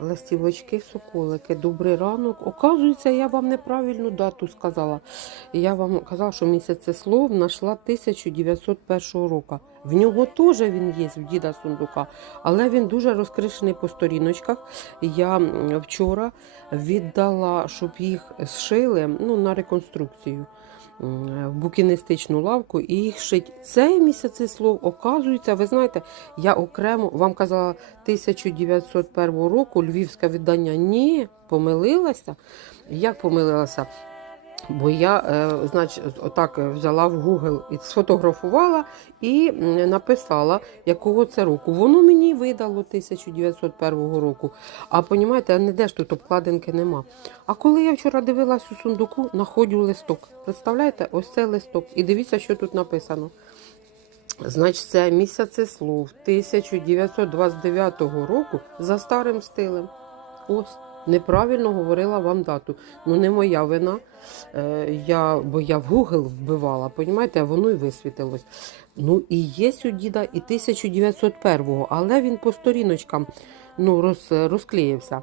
ластівочки, соколики, добрий ранок. Оказується, я вам неправильну дату сказала. Я вам казала, що місяце слов знайшла 1901 року. В нього теж він є, в діда сундука, але він дуже розкришений по сторіночках. Я вчора віддала, щоб їх зшили ну, на реконструкцію в букіністичну лавку і їх шить. Цей місяць слов, оказується, ви знаєте, я окремо вам казала 1901 року львівське видання. Ні, помилилася. Як помилилася? Бо я, е, значить, отак взяла в Google і сфотографувала і написала, якого це року. Воно мені видало 1901 року. А понімаєте, а ніде ж тут обкладинки нема. А коли я вчора дивилась у сундуку, знаходжу листок. Представляєте, ось це листок. І дивіться, що тут написано. Значить, це місяце слов 1929 року за старим стилем. Ось, неправильно говорила вам дату. Ну, не моя вина. Е, я, бо я в Google вбивала, понімаєте, воно і висвітилось. Ну, і є у діда і 1901-го, але він по сторіночкам ну, роз, розклеївся.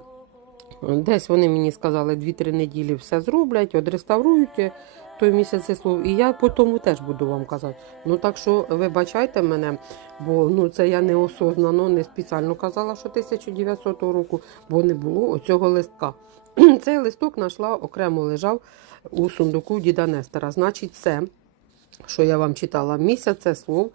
Десь вони мені сказали 2-3 неділі все зроблять, одреставрують той місяць слов. І я по тому теж буду вам казати. Ну так що вибачайте мене, бо ну це я неосознано, не спеціально казала, що 1900 року, бо не було оцього листка. Цей листок знайшла окремо лежав у сундуку діда Нестера. Значить, це, що я вам читала, місяце слов